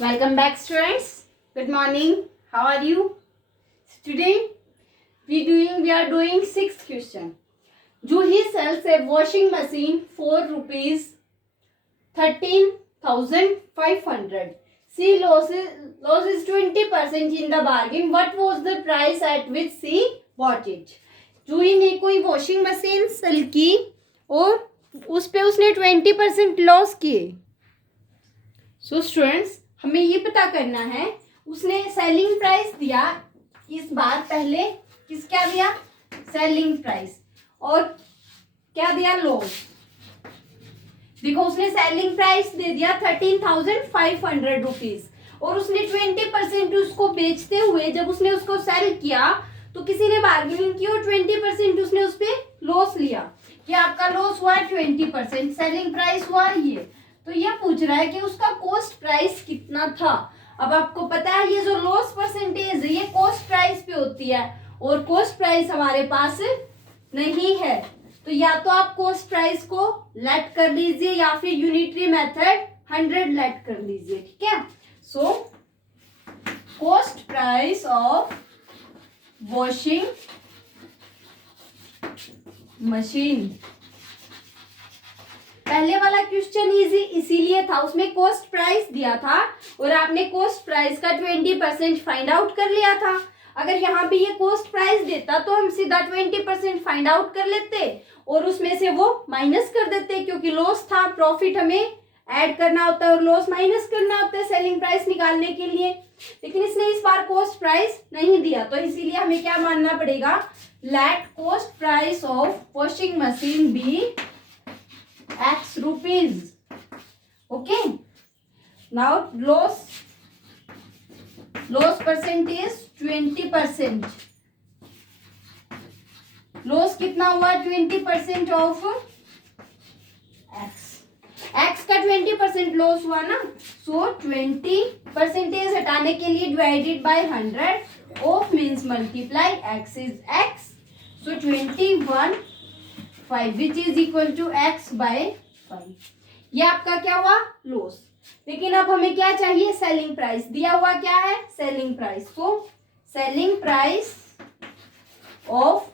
Welcome back, students. Good morning. How are you? Today we are doing sixth question. Juhi sells a washing machine for rupees 13,500. She loses 20% in the bargain. What was the price at which she bought it? जूही ने कोई washing machine cell की और उस पे उसने 20% loss किए. So students, हमें ये पता करना है उसने सेलिंग प्राइस दिया इस बार. पहले क्या दिया? Selling price. और क्या दिया? लॉस. देखो, उसने सेलिंग प्राइस दे दिया 13,500 रुपीज और उसने 20% उसको बेचते हुए जब उसने उसको सेल किया तो किसी ने बार्गेनिंग की और 20% उसने उस पर लॉस लिया. कि आपका लॉस हुआ 20%, सेलिंग प्राइस हुआ ये. तो ये पूछ रहा है कि उसका कॉस्ट प्राइस कितना था. अब आपको पता है ये जो लॉस परसेंटेज है ये कॉस्ट प्राइस पे होती है और कॉस्ट प्राइस हमारे पास नहीं है. तो या तो आप कॉस्ट प्राइस को लेट कर लीजिए या फिर यूनिटरी मेथड 100 लेट कर लीजिए. ठीक है. So cost price of washing machine. पहले वाला क्वेश्चन इजी इसीलिए था, उसमें कॉस्ट प्राइस दिया था और आपने कॉस्ट प्राइस का 20% फाइंड आउट कर लिया था. अगर यहाँ पे ये कॉस्ट प्राइस देता तो हम सीधा 20% फाइंड आउट कर लेते और उसमें से वो माइनस कर देते, क्योंकि लॉस था. प्रॉफिट हमें ऐड करना होता है और लॉस माइनस करना होता है सेलिंग प्राइस निकालने के लिए. लेकिन इसने इस बार कॉस्ट प्राइस नहीं दिया, तो इसीलिए हमें क्या मानना पड़ेगा? Let cost price of washing machine be X rupees. Okay. Now loss percentage 20%. Loss कितना हुआ? 20% ऑफ x. x का 20% लॉस हुआ ना. सो 20% हटाने के लिए divided by 100 of means multiply x is x. So 21 5 which is equal to x by 5. ये आपका क्या हुआ? लॉस. लेकिन अब हमें क्या चाहिए? Selling price. दिया हुआ क्या है? Selling price. तो selling price of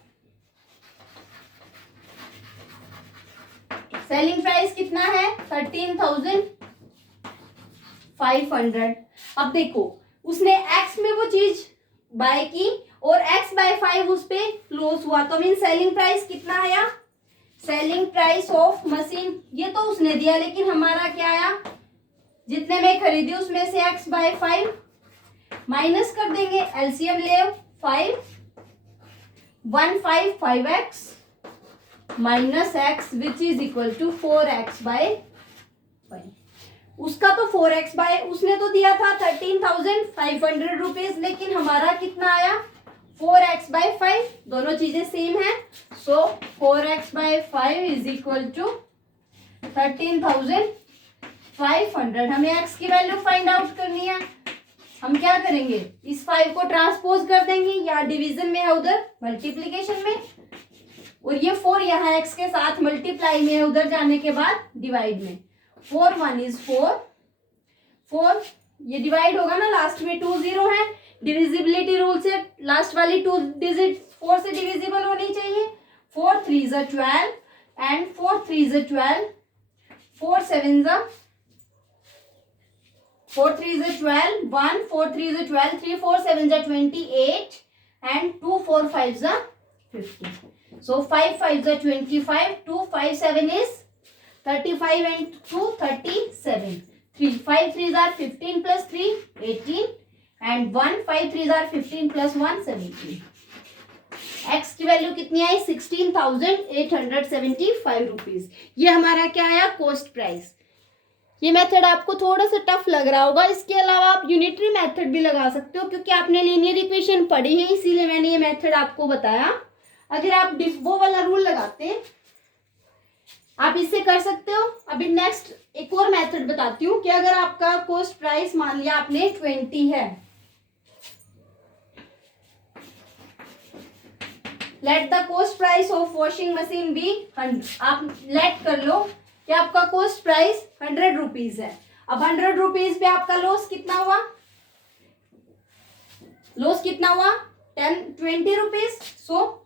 selling price कितना है? 13,500. अब देखो, उसने x में वो चीज बाय की और x बाय 5 उस पे लॉस हुआ, तो मीन सेलिंग प्राइस कितना आया? सेलिंग प्राइस ऑफ मशीन ये तो उसने दिया, लेकिन हमारा क्या आया? जितने में खरीदी उसमें से x बाय 5 माइनस कर देंगे. एलसीएम ले 5 1 5 5x minus x which is equal to 4x by 5. उसका तो 4x बाय उसने तो दिया था 13,500 रुपीज, लेकिन हमारा कितना आया? 4x by 5. दोनों चीजें सेम है. So 4x by 5 is equal to 13,500. हमें x की वैल्यू फाइंड आउट करनी है. हम क्या करेंगे? इस 5 को ट्रांसपोज कर देंगे, या डिवीजन में है उधर मल्टीप्लीकेशन में, और ये 4 यहाँ x के साथ मल्टीप्लाई में है उधर जाने के बाद डिवाइड में. 4 1 इज 4 ये डिवाइड होगा ना, लास्ट में 2 0 है. डिविजिबिलिटी रूल से लास्ट वाली 2 डिजिट 4 से डिविजिबल होनी चाहिए. 4 3 is 12 and 4 3 is 12. 4 7 is 4 3 is 12. 1 4 3 is 12. 3 4 7 is 28 and 2 4 5 is 50. So 5 5 is 25. 2 5 7 is 35 and 2 37. 3 5 3 are 15 plus 3 18 and 1 5 3 are 15 plus 1 17. x की वैल्यू कितनी आई? 16,875 रुपीज. ये हमारा क्या आया? Cost price. ये मेथड आपको थोड़ा सा टफ लग रहा होगा. इसके अलावा आप यूनिटरी मेथड भी लगा सकते हो, क्योंकि आपने लीनियर इक्वेशन पढ़ी है, इसीलिए मैंने ये मेथड आपको बताया. अगर आप वो वाला रूल लगाते हैं आप इससे कर सकते हो. अभी नेक्स्ट एक और मेथड बताती हूँ कि अगर आपका कॉस्ट प्राइस मान लिया आपने 20 है. Let the cost price of washing machine be 100. आप लेट कर लो कि आपका कॉस्ट प्राइस 100 रुपीज है. अब 100 रुपीज पे आपका लॉस कितना हुआ, लॉस कितना हुआ 20 रुपीज। सो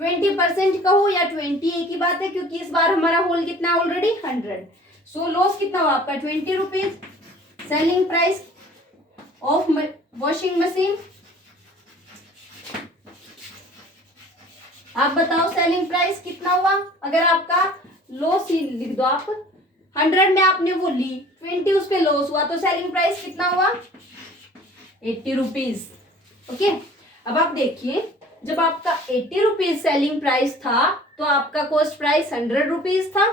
20% कहो या 20 एक ही बात है, क्योंकि इस बार हमारा होल कितना ऑलरेडी 100। सो लॉस कितना हुआ आपका 20 rupees. Selling price of washing machine, आप बताओ सेलिंग प्राइस कितना हुआ। अगर आपका लॉस ही लिख दो आप, 100 में आपने वो ली, 20 उस पे लॉस हुआ, तो सेलिंग प्राइस कितना हुआ 80 रुपीज। ओके, अब आप देखिए जब आपका 80 रुपीज सेलिंग प्राइस था तो आपका कॉस्ट प्राइस 100 रुपीज था।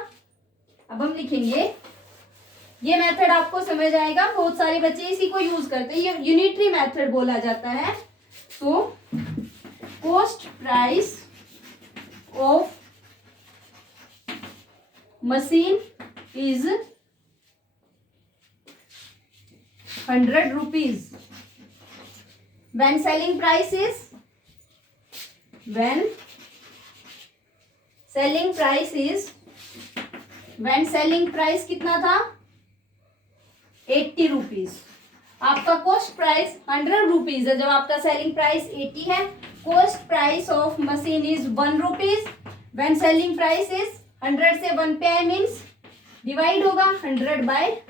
अब हम लिखेंगे, ये मेथड आपको समझ आएगा, बहुत सारे बच्चे इसी को यूज करते हैं, ये यूनिटरी मेथड बोला जाता है। तो cost price of machine is 100 rupees when selling price is, when selling price कितना था 80 रुपीज। आपका कॉस्ट प्राइस 100 रुपीज है, जब आपका सेलिंग प्राइस 80 है। Cost price of machine is 1 rupees when selling price is 100 से 1 पे आए मीन्स डिवाइड होगा 100 बाय,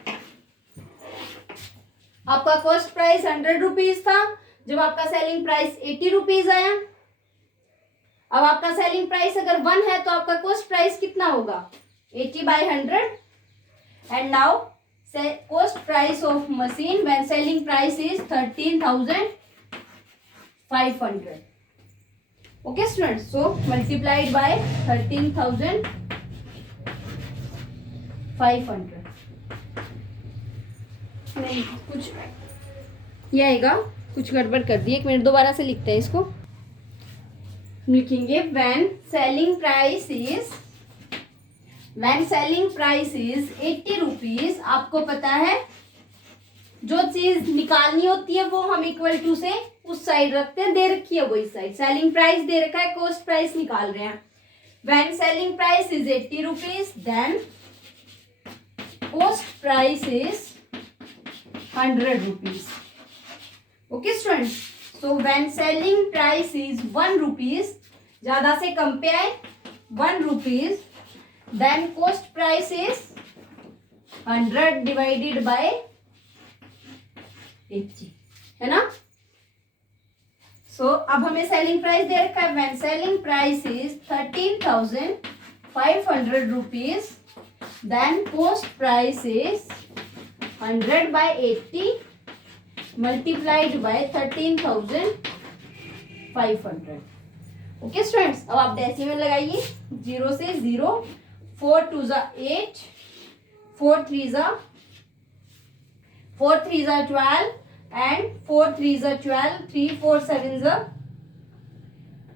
आपका कॉस्ट प्राइस 100 रुपीज था, जब आपका सेलिंग प्राइस 80 रुपीज आया। अब आपका सेलिंग प्राइस अगर 1 है तो आपका कॉस्ट प्राइस कितना होगा 80 by 100। And now cost price of machine when selling price is 13,500। Okay students, so multiplied by 13,500। नहीं कुछ ये आएगा, कुछ गड़बड़ कर दी, 1 मिनट दोबारा से लिखते हैं इसको। लिखेंगे when selling price is 80 rupees. आपको पता है जो चीज निकालनी होती है वो हम इक्वल टू से उस साइड रखते हैं, दे रखी है वही साइड। सेलिंग प्राइस दे रखा है, कॉस्ट प्राइस निकाल रहे हैं। When selling price is 80 rupees then cost price is 100 rupees. Okay students, so when selling price is 1 rupees, ज्यादा से कम पे आए 1 rupees, then cost price is 100 divided by 80, है ना। सो अब हमें सेलिंग प्राइस दे रखा है, when selling price is 13,500 rupees, then cost price is 100 by 80 multiplied by 13,500। Okay students, अब आप डेसिमल लगाइए, 0 से 0, 4 2 जा 8, 4 3 जा 12 एंड 4 3 जा 12, 3 4 7 जा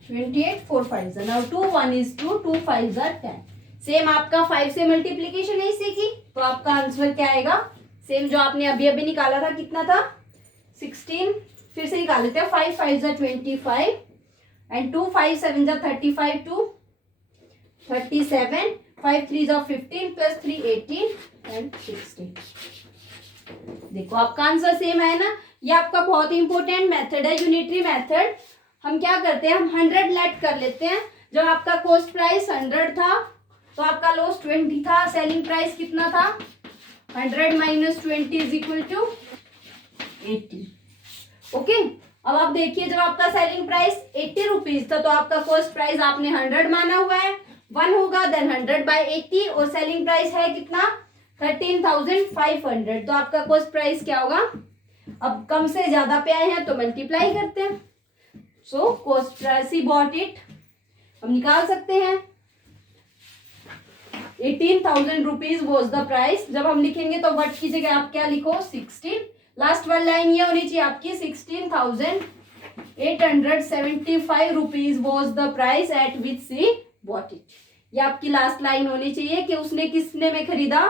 28, 4 5 जा, नाउ 2 1 is 2, 2 5 जा 10। सेम आपका 5 से मल्टीप्लीकेशन है इसी की, तो आपका आंसर क्या आएगा, सेम जो आपने अभी अभी निकाला था, कितना था 16, फिर से निकाल लेते हैं, 5 5 जा 25 एंड 2 5 7 जा 35 टू 37, 5 3 जा 15 प्लस 3 18 एंड 16। देखो आपका आंसर सेम है ना। ये आपका बहुत इंपॉर्टेंट मेथड है, यूनिटरी मेथड। हम क्या करते हैं, हम 100 लेट कर लेते हैं। जब आपका कॉस्ट प्राइस 100 था तो आपका लॉस 20 था, सेलिंग प्राइस कितना था 100 minus 20 is equal to 80। Okay, अब आप देखिए जब आपका सेलिंग प्राइस 80 रुपीज था तो आपका कॉस्ट प्राइस आपने 100 माना हुआ है, 1 होगा देन 100 बाय 80 और सेलिंग प्राइस है कितना 13,500, तो आपका कॉस्ट प्राइस क्या होगा। अब कम से ज्यादा पे आए हैं तो मल्टीप्लाई करते हैं, so cost price he bought it हम निकाल सकते हैं। 18,000 रुपीज वॉज द प्राइस। जब हम लिखेंगे तो वट की जगह आप क्या लिखो 16, लास्ट वन लाइन ये होनी चाहिए आपकी 16,875 rupees was the price at which she bought it. ये आपकी लास्ट लाइन होनी चाहिए कि उसने किसने में खरीदा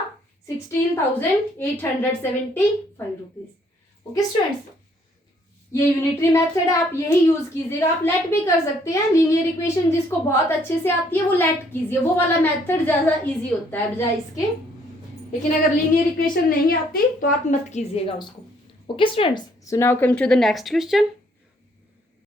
16,875 रुपीज। ओके स्टूडेंट्स, ये यूनिटरी मेथड है, आप यही यूज कीजिएगा। आप लेट भी कर सकते हैं, लीनियर इक्वेशन जिसको बहुत अच्छे से आती है वो लेट कीजिए, वो वाला मेथड ज्यादा इजी होता है बजाय इसके। लेकिन अगर लीनियर इक्वेशन नहीं आती तो आप मत कीजिएगा उसको। Okay students, so now come to the next question.